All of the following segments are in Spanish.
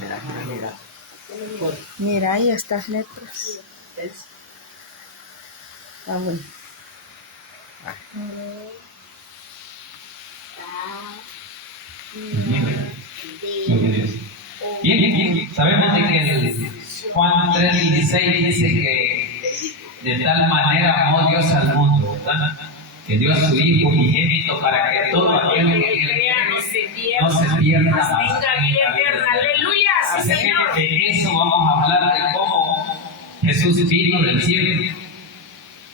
Mira, mira, mira. Mira ahí estas letras. Ah, bueno. Bien, sabemos de que el Juan 3:16 dice que de tal manera amó Dios al mundo, ¿verdad? Que dio a su Hijo unigénito para que todo aquel que en él cree no se pierda, mas tenga vida eterna. Aleluya, Así sí, Señor. que de eso vamos a hablar, de cómo Jesús vino del cielo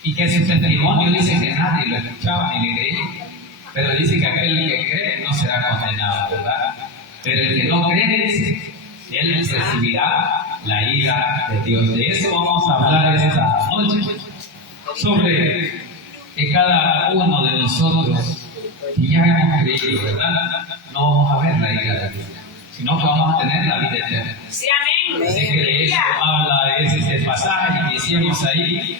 y que su testimonio dice que nadie lo escuchaba ni le creía, pero dice que aquel que cree no será condenado, ¿verdad? Pero el que no cree, dice, él recibirá la ira de Dios. De eso vamos a hablar esta noche, sobre que cada uno de nosotros, que ya hemos creído, ¿verdad? No vamos a ver la ira de Dios, sino que vamos a tener la vida eterna. Sí, amén. Así que de eso habla este pasaje que hicimos ahí,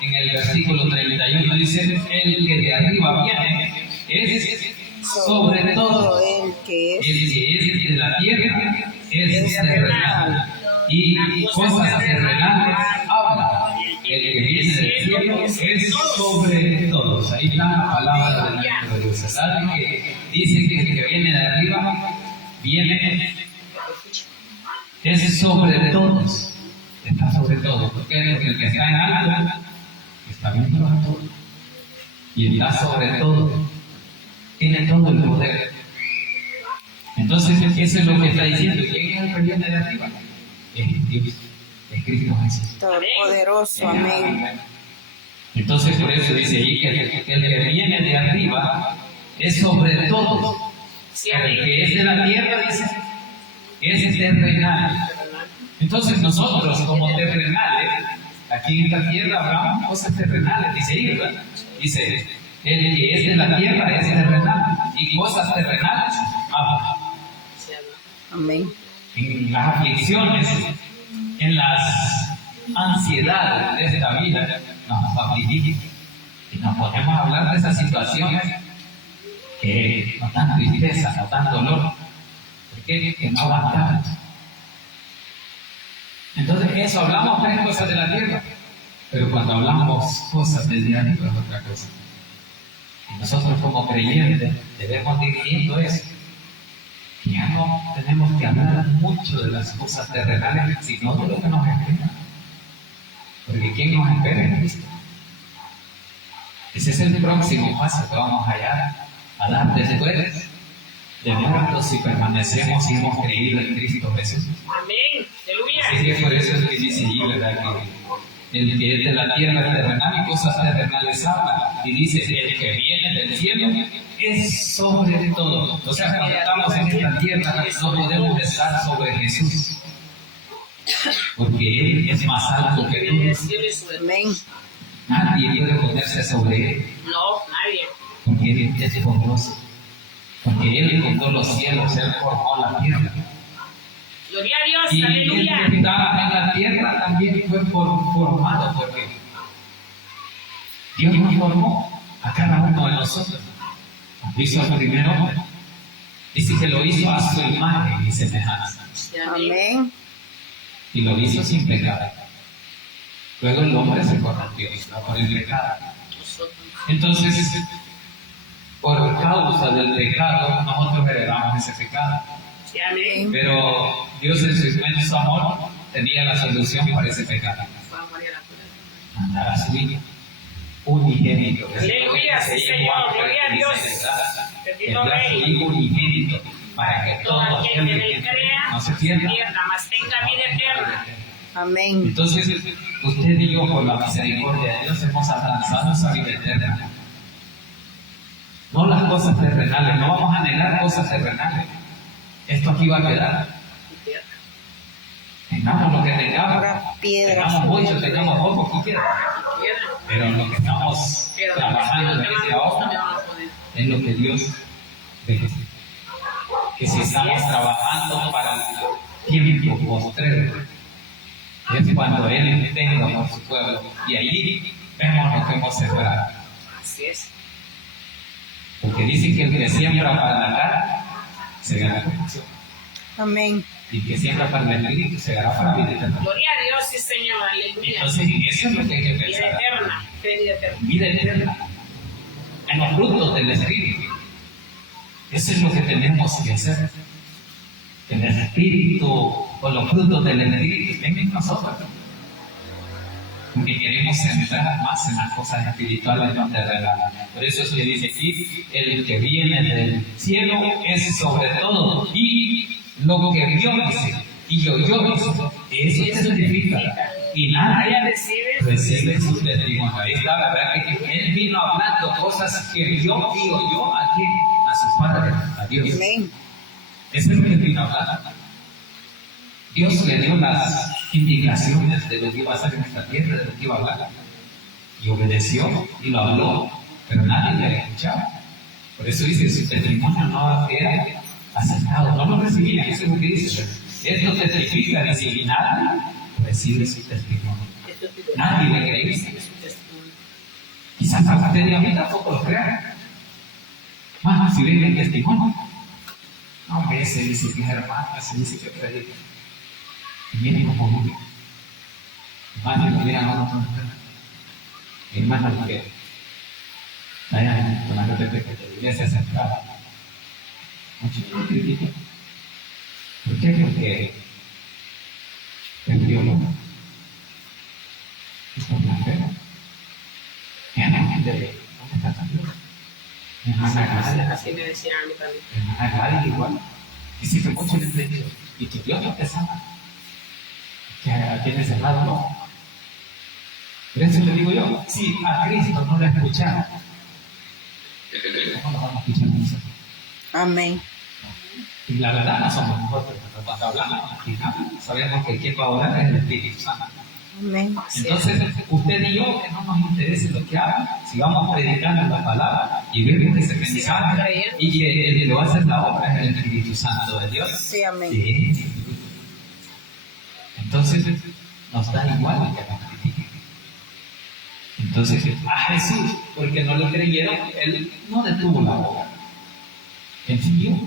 en el versículo 31, dice, el que de arriba viene es sobre todo, el que es de la tierra es terrenal, y cosas terrenales habla. El que viene del cielo es sobre todos. Ahí está la palabra de Dios. ¿Saben que dice que el que viene de arriba viene es sobre todos? Está sobre todos, porque el que está en alto está viendo a todo y está sobre todo, tiene todo el poder. Entonces, eso es lo que está diciendo. ¿Quién es el que viene de arriba? Es Dios, es Cristo Jesús. todopoderoso, amén. Entonces, por eso dice ahí que el que viene de arriba es sobre todos. El que es de la tierra, dice, es terrenal. Entonces, nosotros, como terrenales, aquí en esta tierra habrá cosas terrenales, dice ahí, ¿verdad? Dice, el que es de la tierra es terrenal, y cosas terrenales habrá. Amén. En las aflicciones, en las ansiedades de esta vida, nos afligimos y nos ponemos a hablar de esas situaciones que nos dan tristeza, nos dan dolor, porque que no aguantamos. Entonces, eso hablamos de cosas de la tierra, pero cuando hablamos cosas del arriba es otra cosa. Y nosotros, como creyentes, debemos de ir viendo eso. Ya no tenemos que hablar mucho de las cosas terrenales, sino de lo que nos espera. Porque ¿quién nos espera en Cristo? Ese es el próximo paso que vamos allá a dar después de muertos si permanecemos y hemos creído en Cristo Jesús. Amén. Aleluya. Así que por eso es que dice allí, ¿verdad? Que el que es de la tierra es terrenal y cosas terrenales habla. Y dice, el que viene del cielo es sobre todo. O sea, cuando estamos en esta tierra no podemos estar sobre Jesús, porque Él es más alto que todos. Amén. Nadie puede ponerse sobre Él, No, nadie. porque Él es poderoso. Porque Él fundó los cielos, Él formó la tierra. Gloria a Dios. Y el Aleluya. que está en la tierra también fue formado por Él. Dios nos formó a cada uno de nosotros. Hizo al primer hombre. Dice que lo hizo a su imagen y semejanza. Amén. Y lo hizo sin pecado. Luego el hombre se corrompió por el pecado. Entonces, por causa del pecado, nosotros heredamos ese pecado. Sí, amén. Pero Dios en su inmenso amor tenía la solución para ese pecado. Mandar a su Hijo unigénito. Aleluya, sí, Señor. Gloria a Dios. Envió a su Hijo unigénito para que todo aquel que crea no se pierda, mas tenga vida eterna. Amén. Entonces, usted y yo, por la misericordia de Dios, hemos alcanzado esa vida eterna. No las cosas terrenales, no vamos a negar cosas terrenales. Esto aquí va a quedar. Tengamos lo que tengamos, Ahora piedras. tengamos mucho, tengamos poco, como quiera. Pero lo que estamos trabajando en este ahora es lo que Dios ve. Que si estamos trabajando para el tiempo postrero, es cuando Él venga por su pueblo. Y allí vemos lo que hemos sembrado. Así es. Porque dice que el que siembra para la carne se gana corrupción. Amén. Y el que siembra para el Espíritu segará para vida eterna. Gloria a Dios, sí, Señor. Aleluya. Entonces, eso es lo que hay que Vida pensar. eterna. Vida eterna. Vida eterna. En los frutos del Espíritu. Eso es lo que tenemos que hacer. Que el Espíritu o los frutos del Espíritu estén en nosotros. Porque queremos entrar más en las cosas espirituales donde regalan. Por eso es que dice aquí, el que viene del cielo es sobre todo. Y lo que vio dice, y oyó dice, eso testifica. Y nadie recibe su testimonio. Ahí está, la verdad que él vino hablando cosas que vio y oyó a quién, a su padre, a Dios. Amén. Eso es lo que vino hablando. Dios le dio las indicaciones de lo que iba a hacer en esta tierra, de lo que iba a hablar. Y obedeció y lo habló, pero nadie le escuchaba. Por eso dice, su testimonio no era aceptado, no lo recibían. Eso es lo que dice. Esto testifica, dice, y nadie recibe su testimonio. Nadie le cree. Quizás a usted y a mí tampoco lo crean. Más si ven el testimonio. No, que se dice que es hermano, se dice que predica. Y miren cómo vive. Hermanos que miran a otros. Hermanos que vayan con la repente que la iglesia central. Muchos lo critican. ¿Por qué? Porque el biólogo es por la fe. ¿Dónde está también? Así me decían a mí también. Hermana igual. Y si fue mucho les he dicho, y que Dios no te sana. Que a quien es cerrado no. Por eso le digo yo, si a Cristo no lo escucharon, ¿cómo lo vamos a escuchar nosotros? Amén. Y la verdad no somos nosotros, pero cuando hablamos, sabemos que quien va a orar es el Espíritu Santo. Amén. Entonces, usted y yo, que no nos interese lo que haga, sigamos predicando la palabra y vemos ese mensaje y que el que lo va a hacer la obra es el Espíritu Santo de Dios. Sí, amén. Sí. Entonces, nos da igual que nos critiquen. Entonces, a Jesús, porque no le creyeron, él no detuvo la obra. Él siguió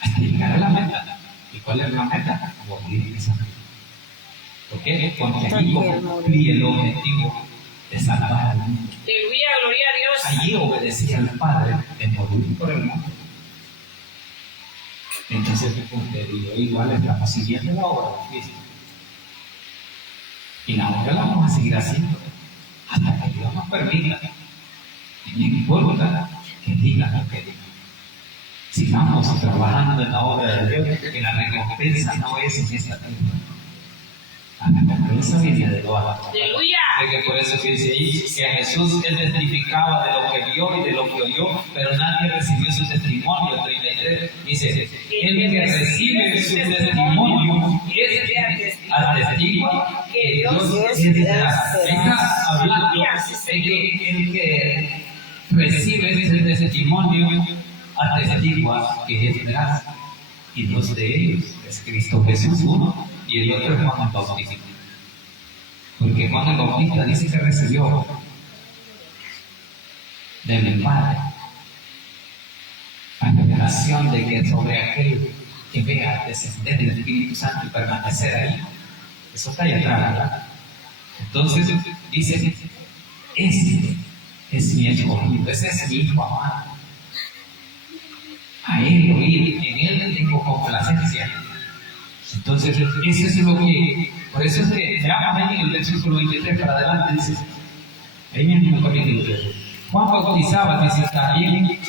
hasta llegar a la meta. ¿Y cuál es la meta? Morir en esa meta. ¿Por qué? Porque allí cumplí el objetivo de salvar al mundo. Aleluya, gloria a Dios. Allí obedecía al Padre de morir por el mundo. Entonces, usted y yo igual estamos siguiendo la obra de Cristo. Y la obra la vamos a seguir haciendo hasta que Dios nos permita. Y no importa que digan lo que digan. Sigamos trabajando en la obra de Dios, que la recompensa no es en esta tierra. La recompensa viene de lo alto. Aleluya. Que por eso que dice ahí que a Jesús él testificaba de lo que vio y de lo que oyó, pero nadie recibió su testimonio. El 33 dice: el que recibe su testimonio es que atestigua que Dios es veraz. Está hablando de que el que recibe ese testimonio atestigua que es veraz. Y dos de ellos es Cristo Jesús uno y el otro es Juan el Bautista. Porque Juan el Bautista dice que recibió del Padre la revelación de que sobre aquel que vea descender del Espíritu Santo y permanecer ahí. Eso está ahí atrás, ¿verdad? Entonces dice: ese es mi escogido, ese es mi hijo amado. A él oír, en él tengo complacencia. Entonces, eso es lo que, por eso es que veamos ahí en el versículo 23 para adelante, dice, ahí mismo en el capítulo 3, Juan bautizaba, dice, también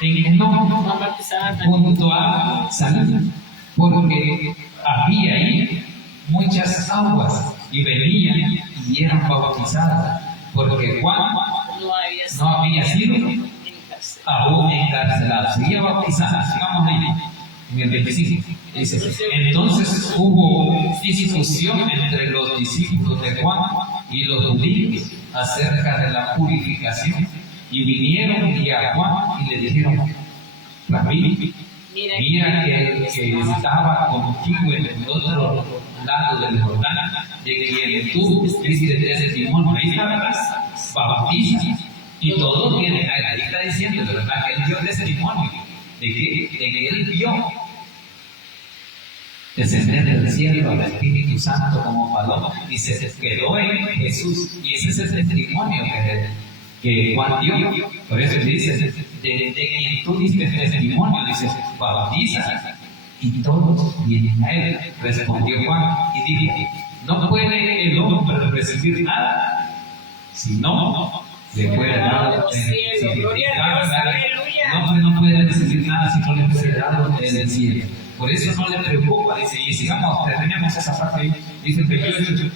en Enón, junto a Salim, porque había ahí muchas aguas y venían y eran bautizadas, porque Juan no había sido aún encarcelado, seguía bautizando. Sigamos ahí en el 25. Dice: entonces hubo discusión entre los discípulos de Juan y los judíos acerca de la purificación, y vinieron y a Juan y le dijeron: Rabí, mira que estaba contigo en el otro lado del Jordán, de quien tú diste testimonio, ahí está, bautiza. Y todo viene, ahí está diciendo, ¿verdad? Que él dio testimonio de que él vio descender del cielo al Espíritu Santo como paloma y se quedó en Jesús. Y ese es el testimonio que Juan dio. Por eso dice, de quien tú diste testimonio, dice, bautiza. Y todos vienen a él. Respondió Juan y dijo, no puede el hombre recibir nada, sino le fue dado del cielo. El hombre no puede recibir nada si no le fue dado del cielo. Por eso no le preocupa, dice, y sigamos, terminemos esa parte ahí, dice el 28,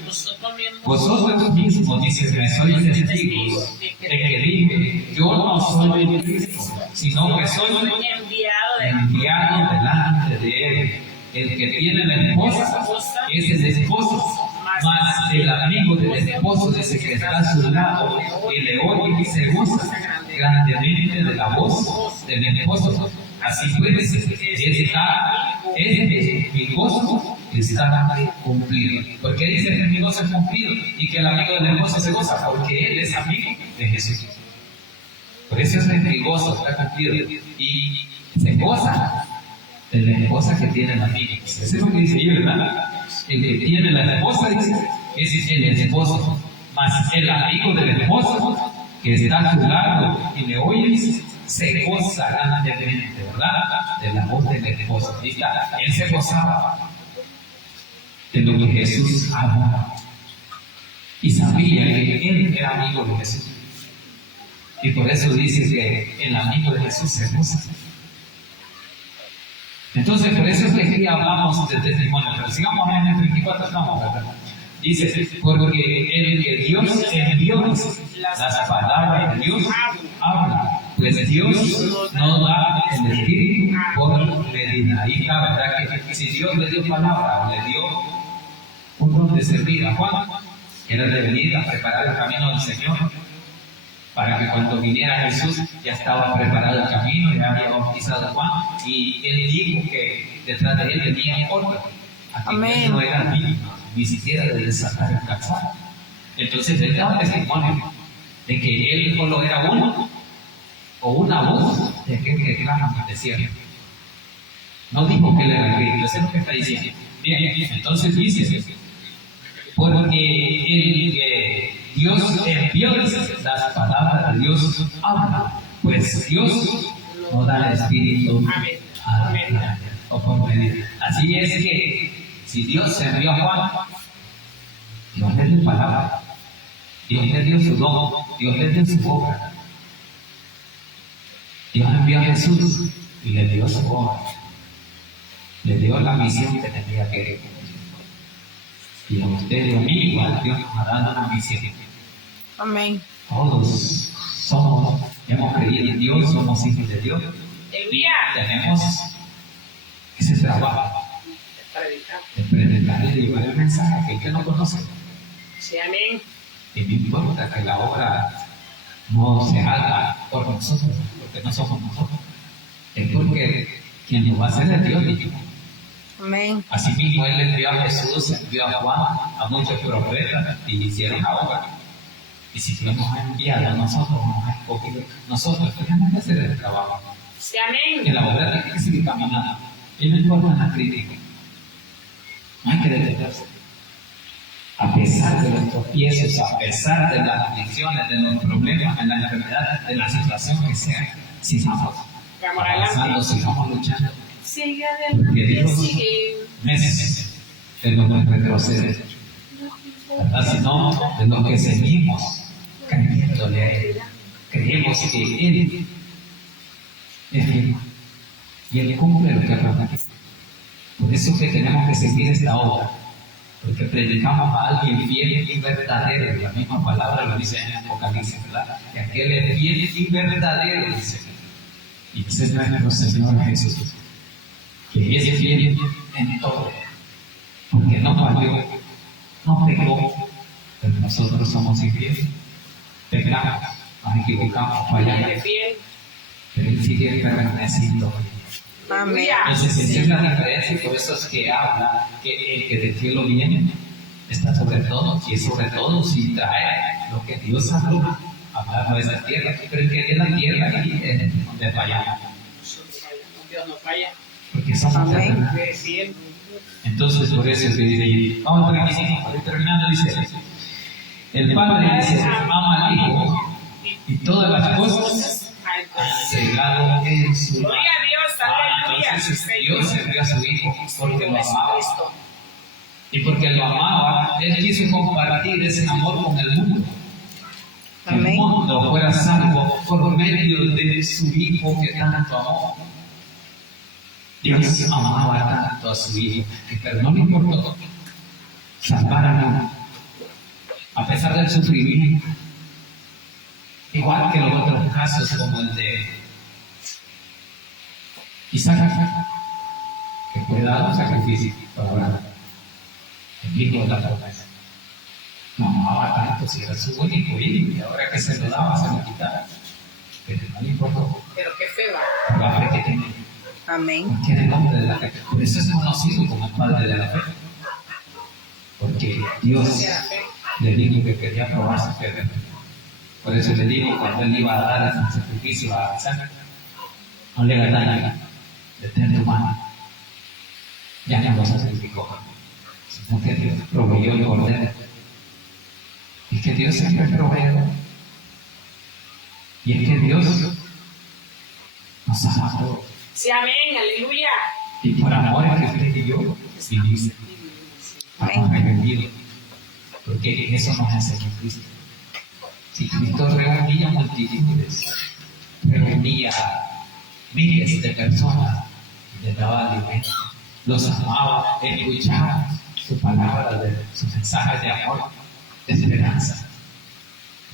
vosotros mismos, dice, me sois testigos de que dije, yo no soy el Cristo, sino que soy enviado delante de él. El que tiene la esposa es el esposo, mas el amigo del esposo dice que está a su lado y le oye y se goza grandemente de la voz del esposo. Así pues, mi gozo está cumplido. ¿Por qué dice que mi gozo es cumplido y que el amigo del esposo se goza? Porque él es amigo de Jesús. Por eso es que mi gozo está cumplido y se goza de la esposa que tiene el amigo. Eso es lo que dice yo, ¿verdad? El que tiene la esposa, dice, es el esposo, mas el amigo del esposo que está a su lado y le oye, dice, se goza grandemente, ¿verdad? De la voz del esposo. Ahí está. Él se gozaba de lo que Jesús amaba y sabía que él era amigo de Jesús. Y por eso dice que el amigo de Jesús se goza. Entonces, por eso es que aquí hablamos del testimonio. Pero sigamos en el 24, estamos, ¿verdad? Dice, porque el que Dios envió, las palabras de Dios habla. Pues Dios no da el Espíritu por medida. Ahí está, ¿verdad? Que si Dios le dio palabra, le dio un don de servir a Juan, era de venir a preparar el camino del Señor, para que cuando viniera Jesús ya estaba preparado el camino, ya había bautizado a Juan, y él dijo que detrás de él venía otro, a quien él no era digno, ni siquiera de desatar el calzado. Entonces él daba testimonio de que él solo era uno, o una voz de aquel que clama en el desierto. No dijo que él era el Cristo, eso es lo que está diciendo. Bien, entonces dice, porque el que Dios envió, las palabras de Dios hablan, pues Dios no da el Espíritu o por medida. Así es que si Dios envió a Juan, Dios le dio palabra, Dios le dio su don, Dios le dio su boca. Dios envió a Jesús y le dio su obra, le dio la misión que tenía que cumplir. Y a usted y a mí, igual Dios nos ha dado una misión. Amén. Todos hemos creído en Dios, somos hijos de Dios. Y tenemos ese trabajo de predicar y de llevar el mensaje que usted no conoce. Sí, amén. Y no importa que la obra no se haga por nosotros, porque no somos nosotros. Es porque quien lo va a hacer es Dios mismo. Amén. Asimismo, Él envió a Jesús, envió a Juan, a muchos profetas y hicieron la obra. Y si Dios nos ha enviado, nosotros nos ha escogido, nosotros tenemos que hacer el trabajo. Sí, amén. Que la obra tiene que seguir caminando. Y no importa la crítica. No hay que detenerse. A pesar de los tropiezos, a pesar de las aflicciones, de los problemas, de la enfermedad, de la situación que sea, sigamos avanzando, sigamos luchando. Sigue Porque Dios sigue. meses de los que retroceden, ¿verdad? Sino de los que seguimos creyéndole a Él. Creemos que Él es fiel y Él cumple lo que promete. Por eso que tenemos que seguir esta obra, porque predicamos a alguien fiel y verdadero. La misma palabra lo dice en Apocalipsis, ¿verdad? Que aquel es fiel y verdadero, dice. Y ese es nuestro Señor Jesús, que es fiel en todo, porque no falló, no pecó, pero nosotros somos infieles, pecamos, nos equivocamos, fallamos, pero Él sigue permaneciendo. Amén. Entonces, esa es la diferencia, y por eso es que habla que el que del cielo viene está sobre todo, y es sobre todo si trae lo que Dios habló, hablando de esa tierra, pero el que es la tierra ahí es donde fallamos. Dios no falla. porque somos Amén. terrenales. Entonces, por eso es que dice ahí, vamos a 35, para ir terminando, dice, el Padre dice, ama al Hijo y todas las cosas han llegado en su mano. Gloria a Dios, aleluya. Entonces Dios envió a su Hijo porque lo amaba. Y porque lo amaba, Él quiso compartir ese amor con el mundo. Que el Amén. mundo fuera salvo por medio de su Hijo que tanto amó. Dios amaba tanto a su Hijo que no le importó salvar al mundo, a pesar del sufrimiento. Igual que los otros casos como el de Isaac, que fue dado un sacrificio para Abraham, el hijo de la promesa. No amaba tanto si era su único hijo y ahora que se lo daba se lo quitaba. Pero no le importó Pero qué fe va. por la fe que tenía. Amén. Tiene el nombre de la fe. Por eso es conocido como el Padre de la Fe. Porque Dios le dijo que quería probar su fe. Por eso le dijo cuando él iba a dar el sacrificio a Isaac, no le hagas daño, detén tu mano. Ya no lo sacrificó, sino que Dios proveyó el cordero. Y que Dios siempre es proveedor. Y es que Dios nos ama a todos. Sí, amén, aleluya. Y por amor es que usted y yo vivimos. Estamos arrepentidos. Porque eso nos enseñó Cristo. Si Cristo reunía multitudes, reunía miles de personas, les daba alimento, los amaba, escuchaba su palabra, su mensaje de amor, de esperanza.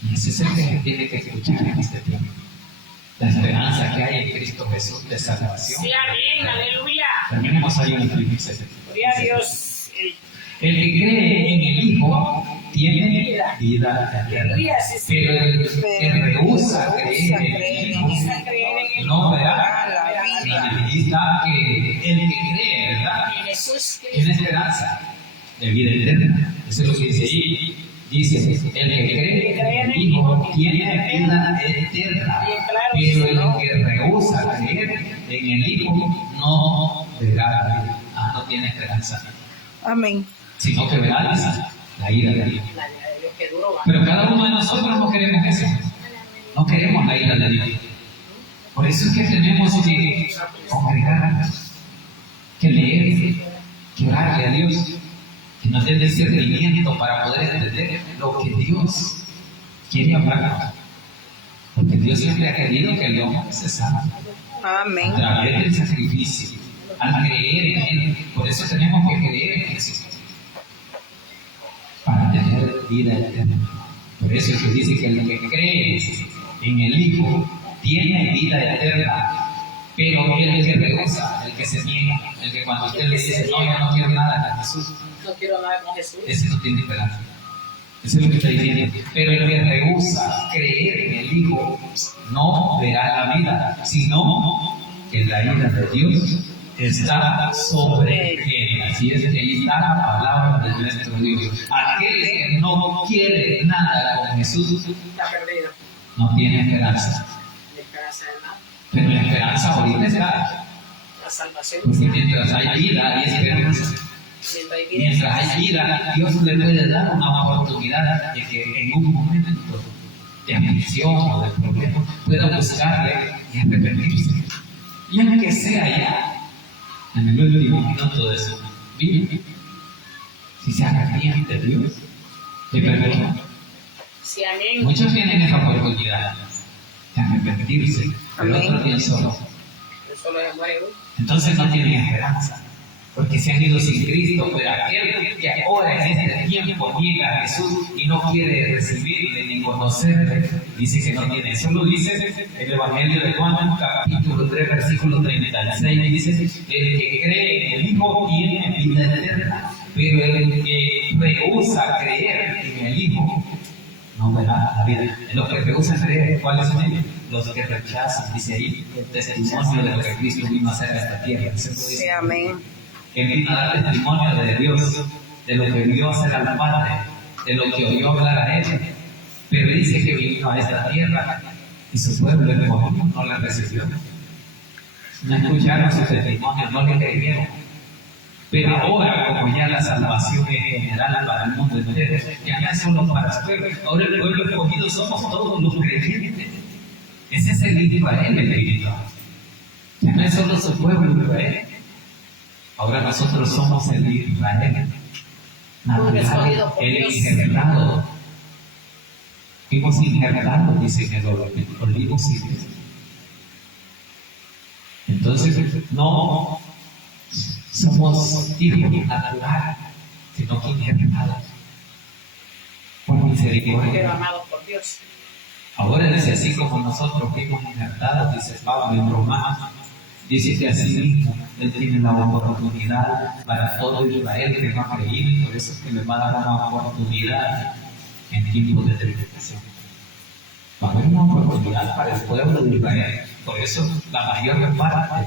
Y ese es el que tiene que escuchar en este tiempo. La esperanza que hay en Cristo Jesús de salvación. Sí, amén, aleluya. Terminemos ahí en el Filipenses. Gloria a Dios. El que cree en el Hijo tiene vida eterna. Pero el que rehúsa creer en el Hijo no verá la vida. Aquí está que el que cree, ¿verdad? Jesús Tiene esperanza de vida eterna. Eso es lo que dice ahí. Dice, el que cree en el Hijo tiene vida eterna. Pero el que rehúsa creer en el Hijo no verá la vida. No tiene esperanza. Amén. Sino que verá la ira de Dios. Pero cada uno de nosotros no queremos eso. No queremos la ira de Dios. Por eso es que tenemos que congregarnos, que leer, que orarle a Dios, que nos dé discernimiento para poder entender lo que Dios quiere hablarnos. Porque Dios siempre ha querido que el hombre se salve Amén. a través del sacrificio, al creer en Él. Por eso tenemos que creer en Jesús, para tener vida eterna. Por eso es que dice que el que cree en el Hijo tiene vida eterna. Pero el que rehúsa, el que se niega, el que cuando usted le dice, no, yo no quiero nada con Jesús, No quiero nada con Jesús. ese no tiene esperanza. Eso es lo que está diciendo. Pero el que rehúsa creer en el Hijo no verá la vida, sino que la ira de Dios está sobre él. Así es que ahí está la palabra de nuestro Dios. Aquel que no quiere nada con Jesús Está perdido. no tiene esperanza. La esperanza de nada. Pero la esperanza ahorita está. La salvación. Porque mientras hay vida hay esperanza. Mientras hay vida, Dios le puede dar una oportunidad de que en un momento de aflicción o de problema pueda buscarle y arrepentirse. Y aunque sea ya en el último minuto de su vida, si se arrepiente, Dios le perdona. Sí, amén. Muchos tienen esa oportunidad de arrepentirse, pero Amén. otros tienen solo. Solo se muere uno. Entonces no tienen esperanza, porque se han ido sin Cristo. Pero aquel que ahora en este tiempo niega a Jesús y no quiere recibirle ni conocerle, dice que no tiene. Eso lo dice el Evangelio de Juan, capítulo 3, versículo 36, dice, el que cree en el Hijo tiene vida eterna, pero el que rehúsa creer en el Hijo no verá la vida. Los que rehusan creer, ¿cuáles son ellos? Los que rechazan, dice ahí, el testimonio de lo que Cristo vino a hacer a esta tierra. Eso lo dice. Sí, amén. Él vino a dar testimonio de Dios, de lo que vio hacer al Padre, de lo que oyó hablar a Él. Pero dice que vino a esta tierra y su pueblo, el pueblo, no la recibió. no escucharon su testimonio, no le creyeron. Pero ahora, como ya la salvación es general para el mundo entero, ya no es solo para el pueblo, ahora el pueblo escogido somos todos los creyentes. Ese es el Israel espiritual. Ya no es solo su pueblo Israel. Ahora nosotros somos el Israel natural, el injertado. Fuimos injertados, dice en el Olivo Silvestre. Entonces, no somos hijos naturales, sino que injertados por Pero misericordia. amados por Dios. Ahora dice, así como nosotros fuimos injertados, dice Pablo en Romanos, dice que así mismo Él tiene la oportunidad para todo Israel que no ha creído, y por eso es que le va a dar una oportunidad en tiempos de tribulación. Va a haber una oportunidad para el pueblo de Israel. Por eso la mayor parte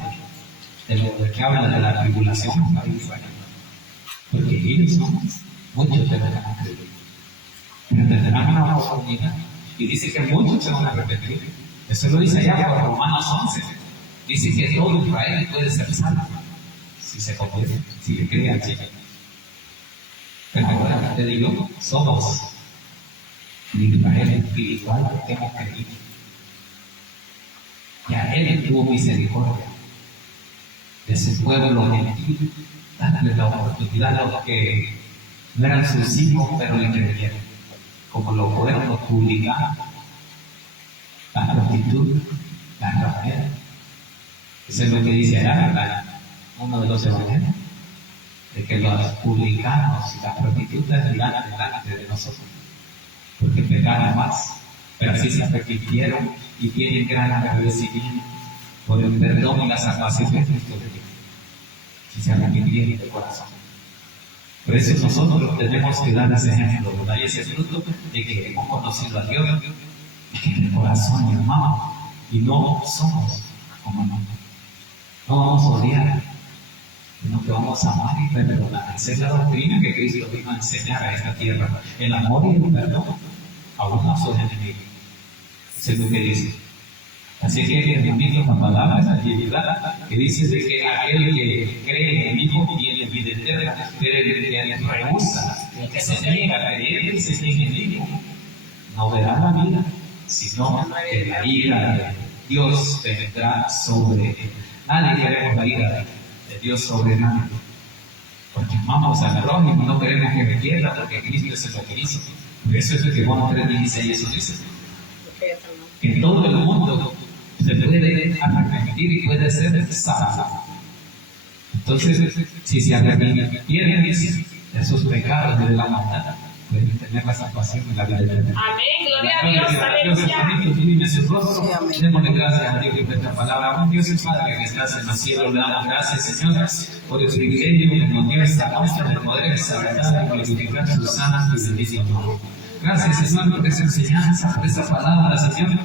de lo que habla de la tribulación es para Israel. Porque ellos son muchos de los que han creído. Pero tendrán una oportunidad. Y dice que muchos se van a arrepentir. Eso lo dice allá por Romanos 11. Dice que todo Israel puede ser salvo si se convierte, si le cree al Señor. Pero ahora te digo, somos el Israel espiritual que hemos creído. Ya Él tuvo misericordia de ese pueblo gentil, dándole la oportunidad a los que no eran sus hijos, pero le creyeron, como lo fueron los publicanos, la prostituta, la ramera. Eso es lo que dice allá, uno de los evangelios, de que los publicanos y las prostitutas irán delante de nosotros, porque pecaron más, pero así se arrepintieron y tienen gran agradecimiento por el perdón y la salvación de Cristo de Dios, si se arrepintieron de corazón. Por eso nosotros tenemos que dar ese ejemplo, dar ese fruto de que hemos conocido a Dios y que en el corazón le amamos y no somos como no. No vamos a odiar, sino que vamos a amar y perdonar. Esa es la doctrina que Cristo vino a enseñar a esta tierra. El amor y el perdón a unos son enemigos. Eso es lo que dice. Así que hermanitos, la palabra es la fidelidad que dice de que aquel que cree en el Hijo tiene vida eterna, pero el que rehúsa, el que se niega a creer y se niega en el Hijo, no verá la vida, sino que la ira de Dios vendrá sobre él. Nadie queremos la ira de Dios sobre nadie, porque amamos al prójimo, no queremos que me pierda, porque Cristo es el que hizo. Por eso es lo que Juan 3:16 eso dice, que todo el mundo se puede arrepentir y puede ser salvo. Entonces, si se arrepienten de sus pecados de la maldad, pueden tener la salvación en la vida eterna. Amén, gloria a Dios, aleluya. Démosle gracias a Dios por nuestra palabra. Dios y Padre que estás en el cielo, le damos gracias, Señor, por el privilegio que nos dio esta noche de poder exaltar y glorificar su santo y bendito nombre. Gracias, Señor, por esa enseñanza, por esa palabra, Señor.